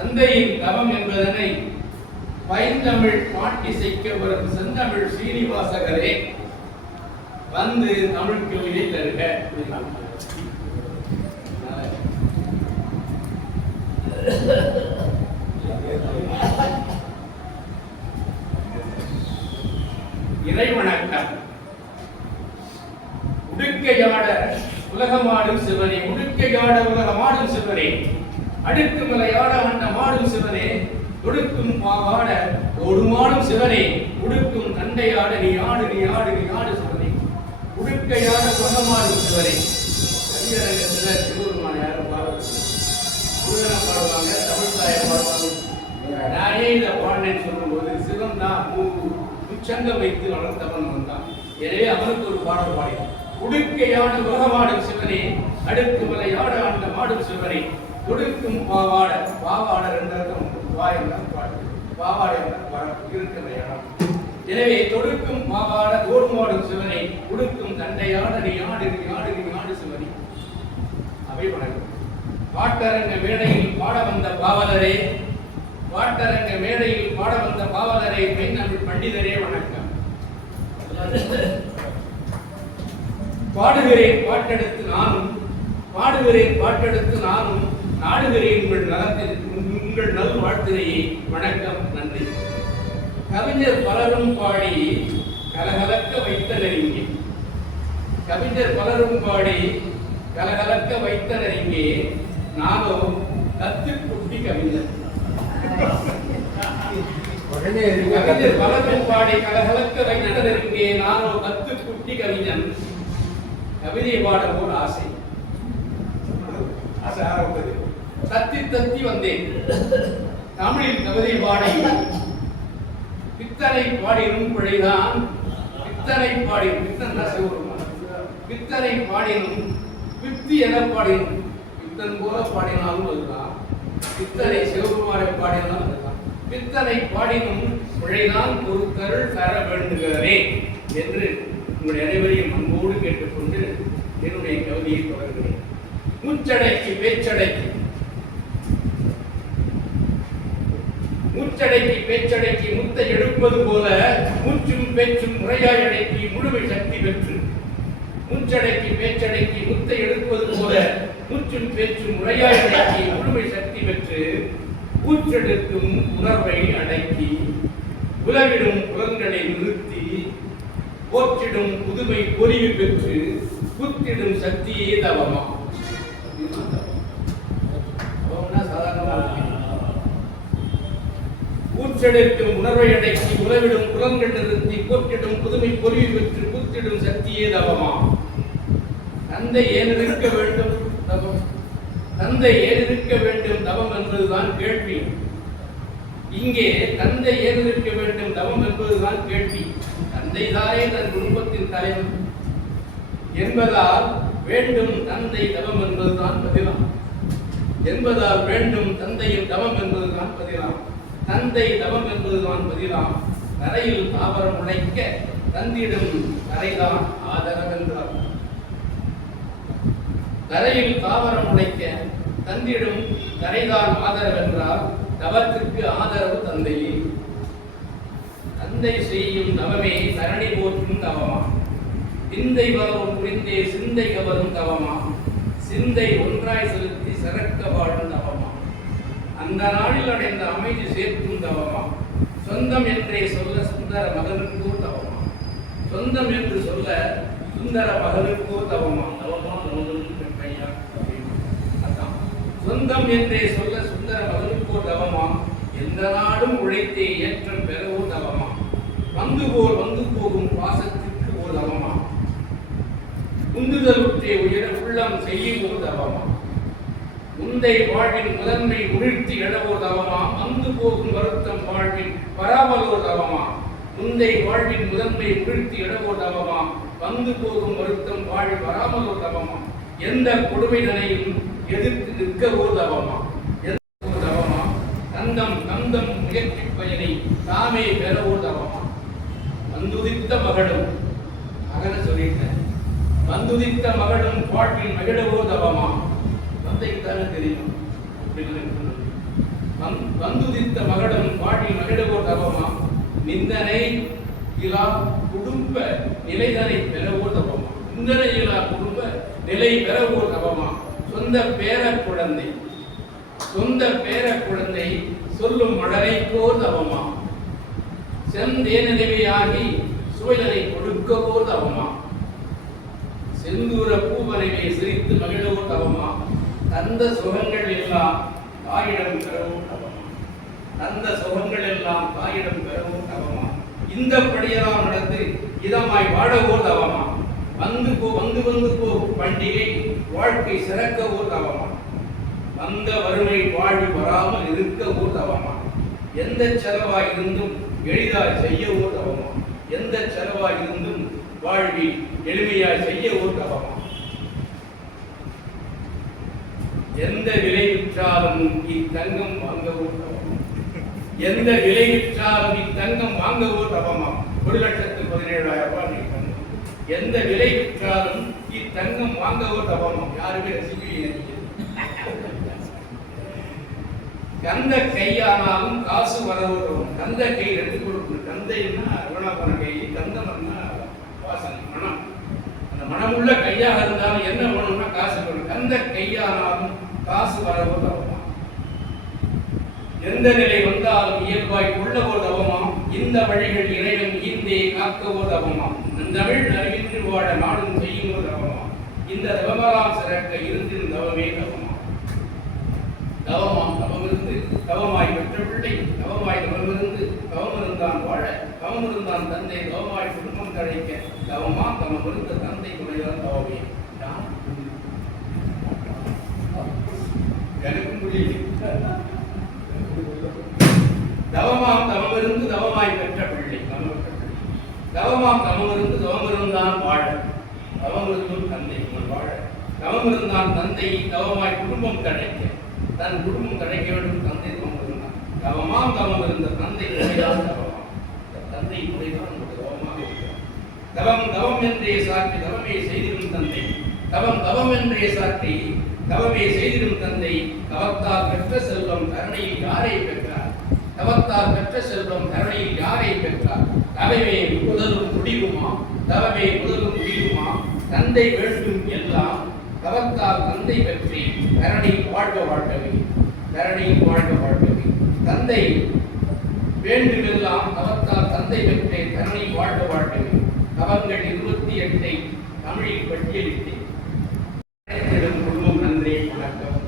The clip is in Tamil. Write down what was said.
தந்தையின் தவம் என்பதனை பைந்தமிழ் பாட்டிசைக்க வரும் செந்தமிழ் சீனிவாசகரே வந்து தமிழ் கோவிலை தருக. இறைவணக்கம். உடுக்கையாட உலகமாடும் சிவனே, உடுக்கையாட உலகமாடும் சிவனே, அடுக்குமலையாட அண்டமாடும் சிவனே, தொடுக்கும் பாவாட ஓடுமாடும் சிவனே, உடுக்கும் தண்டையாட நீ ஆடு நீ ஆடு நீ ஆடு சிவனே, உடுக்கையாட உலகமாடும் சிவனே. கவியரங்கத்தில் சிவபெருமான யாரும் பாடுவாங்க, முருகனை பாடுவாங்க, தமிழ் தாயை பாடுவாங்க. நானே இதை பாடினேன்னு சொல்லும்போது சிவன் தான் உச்சங்கம் வைத்து வளர்த்தவன் வந்தான். எனவே அவனுக்கு ஒரு பாடல் பாடினான். உடுக்கையாட உலகமாடும் சிவனே, அடுக்குமலையாட ஆண்ட மாடும் சிவனே, தொடுக்கும் பாவாட. பாவாட என்றதும் வாயெல்லாம் பாடு, பாவாடை இருக்கிறையாடம். எனவே தொடுக்கும் பாவாட ஓடுமாடும் சிவனே, உடுக்கும் தண்டையாட நீ ஆடு நீ ஆடு நீ ஆடு சிவனே. அவை வணக்கம். பாட்டரங்க மேடையில் பாட வந்த பாவலரே, பாட்டரங்க மேடையில் பாட வந்த பாவலரே, மெய்நமிழ் பண்டிதரே வணக்கம். பாடுகிறேன் பாட்டெடுத்து நானும், பாடுகிறேன் பாட்டெடுத்து நானும், நாடுகிறேன் உங்கள் நலத்தில் உங்கள் நல் வாழ்த்தினையே வணக்கம் நன்றி. கவிஞர் பலரும் பாடி கலகலக்க வைத்தனர் இங்கே, கவிஞர் பலரும் பாடி கலகலக்க வைத்தனர் இங்கே, நானோ கத்து குட்டி கவிஞர். கவிஞர் பலரும் பாடி கலகலக்க வைத்தனர் இங்கே, நானோ கத்து குட்டி கவிஞன். கவிதை பாட போல் ஆசை ஆசை ஆரம்பித்தது. தத்தி தத்தி வந்தேன் தமிழில் கவிதை பாடி, பித்தனை பாடினும் பிழைதான், பித்தனை பாடினும் பித்தன் சிவபெருமான், பித்தனை பாடினும் பித்தி என பாடினும், பித்தன் போல பாடினாலும் அதுதான், பித்தனை சிவபெருமானை பாடினாலும் அதுதான், பித்தனை பாடினும் பிழைதான் பொறுத்தருள் தர வேண்டுகிறே என்று உங்களுடைய அனைவரையும் அன்போடு கேட்டுக்கொண்டு என்னுடைய கவிதையை தொடர்கிறேன். மூச்சடைக்கு பேச்சடைக்கு, மூச்சடைக்கு பேச்சடைக்கு முத்தை எடுப்பது போல, மூச்சும் பேச்சும் முறையாய் அடக்கி முழுமை சக்தி பெற்று, மூச்சடைக்கு பேச்சடைக்கு முத்தை எடுப்பது போல, மூச்சும் பேச்சும் முறையாய் அடக்கி முழுமை சக்தி பெற்று, பூச்செடுக்கும் உணர்வை அடக்கி உலகிடும் புலன்களை நிறுத்தி, போற்றிடும் புதுமை பொலிவு பெற்று, புத்திடும் சக்தியே தவமா. பூச்செடுக்கும் உணர்வை அடக்கி உலவிடும் புலன்கள் நிறுத்தி, போற்றிடும் புதுமை பொலிவு பெற்று, புத்திடும் சக்தியே தவமா. தந்தை ஏன் இருக்க வேண்டும் தவம், தந்தை ஏன் இருக்க வேண்டும் தவம் என்பதுதான் கேள்வி. இங்கே தந்தை ஏன் இருக்க வேண்டும் தவம் என்பதுதான் கேள்வி. தந்தைதானே தன் குடும்பத்தின் தலைவர் என்பதால் வேண்டும் தந்தை தவம் என்பதுதான் பதிலாம், என்பதால் வேண்டும் தந்தையின் தவம் என்பதுதான் பதிலாம், தந்தை தவம் என்பதுதான் பதிலாம். தரையில் தாவரம் உழைக்க தந்திடும் தரைதான் ஆதரவு என்றார். தரையில் தாவரம் உழைக்க தந்திடும் தரைதான் ஆதரவு என்றால் தவத்திற்கு ஆதரவு தந்தையே. தந்தை செய்யும் தவமே தரணி போற்றும் தவமா, சிந்தை வளரும் புரிந்தே சிந்தை கவரும் தவமா, சிந்தை ஒன்றாய் செலுத்தி சிறக்க வாழும் தவமா, அந்த நாளில் அடைந்த அமைதி சேர்க்கும் தவமா, சொந்தம் என்றே சொல்ல சுந்தர மகனுக்கோ தவமா, சொந்தம் என்று சொல்ல சுந்தர மகனுக்கோ தவமா. தவமா கையா அதான் சொந்தம் என்றே சொல்ல சுந்தர மகனுக்கோ தவமா, எந்த நாடும் உழைத்தே ஏற்றம் பெறவோ தவமா, வந்து போகும் பாசத்திற்கு ஓர் தவமா, உந்துதலுற்றே உயர உள்ளம் செய்யுமோ தவமா, முந்தை வாழ்வின் முதன்மை உணர்த்தி எழவோ தவமா, வந்து போகும் வருத்தம் வாழ்வின் பராமலோ தவமா, முந்தை வாழ்வின் முதன்மை உணர்த்தி எழவோ தவமா, வந்து போகும் வருத்தம் வாழ்வில் வராமலோ தவமா, எந்த கொடுமைதனையும் எதிர்த்து நிற்கவோ தவமா, தவமா, தந்தம் தந்தம் முயற்சி பயனை தாமே பெறவோ தவமா, வந்துதித்த மகளும் மகனை சொல்லிட்டேன், வந்துதித்த மகளும் வாழ்வில் மகிழவோ தவமா. தந்தைக்கு தானே தெரியும் வந்துதித்த மகடம் பாடி மகிழவோ தவமா நிந்தனை இலா குடும்ப நிலைதனை பெறவோ தவமா நிந்தனை இலா குடும்ப நிலை பெறவோ தவமா சொந்த பேர குழந்தை சொல்லும் மழலைக்கோ தவமா செந்தேனறிவையாகி சுவைதனை கொடுக்கவோ தவமா செந்தூர பூவரைவை சிரித்து மகிழவோ தவமா தந்த சுகங்கள் எல்லாம் தாயிடம் பெறவும் தவமா தந்த சுகங்கள் எல்லாம் தாயிடம் பெறவும் தவமா இந்த படியெல்லாம் நடந்து இதமாய் வாழவோ தவமா வந்து போ பண்டிகை வாழ்க்கை சிறக்கவோ தவமா வந்த வறுமை வாழ்வு வராமல் இருக்கவோ தவமா எந்த செலவாய் இருந்தும் எளிதாய் செய்யவோ தவமா எந்த செலவாய் இருந்தும் வாழ்வில் எளிமையாய் செய்யவோ தவமா எந்த விலை விற்றாலும் இத்தங்கம் வாங்கவோ தவமா எந்த விலை விற்றாலும் இத்தங்கம் வாங்கவோ தவமா 1,17,000 ரூபாய் எந்த விலை விற்றாலும் இத்தங்கம் வாங்கவோ தவமா யாருமே ரசிக்கலையே கந்த கையானாலும் காசு வரவும் கந்த கை ரெண்டு கொடுக்கணும் கந்தைன்னா அருணாபன கை கந்தம்னா வாசனை மனம் அந்த மனமுள்ள கையாக இருந்தாலும் என்ன பண்ணணும்னா காசு கொடுக்கணும் கந்த கையானாலும் காசு வரவோ தவமா எந்த நிலை வந்தாலும் இயல்பாய் கொள்ளவோ தவமா இந்த வழிகள் இறைவன் ஈந்தே காக்கவோ தவமா தமிழ் அறிவின்றி வாழ நாடும் செய்யுமோ தவமா இந்த தவமலாம் சிறக்க இருந்தின் தவமே தவமா தவமாம் தவமிருந்து தவமாய் பெற்ற பிள்ளை தவமாய் தவமிருந்து தவமிருந்தான் வாழ தவமிருந்தான் தந்தை தவமாய் குடும்பம் தழைக்க தவமா தவமிருந்த தந்தை துணைதான் தவமே எனக்கும் புரியல தவமாம் தவமிருந்து தவமாய் பெற்ற பிள்ளை தவமாம் தவமிருந்து தவமிருந்தான் வாழ தவமிருந்தும் தந்தை வாழ தவமிருந்தான் தந்தை தவமாய் குடும்பம் தழைக்க தன் குடும்பம் கிடைக்க வேண்டும் தந்தை தவமிருந்தான் தவமாம் தவம் இருந்த தந்தை முறைதான் தவமா தந்தை முறைதான் தவமாக இருக்கிறார் தவம் என்றே சாற்றி தவமே செய்திடும் தந்தை தவம் என்றே சாற்றி தவமே செய்திடும் தந்தை தவத்தால் பெற்ற செல்வம் கருணையில் யாரை பெற்றார் தவத்தால் பெற்ற செல்வம் கருணையில் யாரை பெற்றார் தவமே முதலும் முடிவுமா தவமே முதலும் முடிவுமா தந்தை வேண்டும் எல்லாம் தவத்தால் தந்தை பெற்றி கரணியில் வாழ்கவே கரணியில் வாழ்கவே தந்தை வேண்டுமெல்லாம் தவத்தால் தந்தை பெற்றே கரணியில் வாழ்கவே தவங்கள் 28 தமிழில் பட்டியலிட்டேன் குடும்பம் நன்றி வணக்கம்.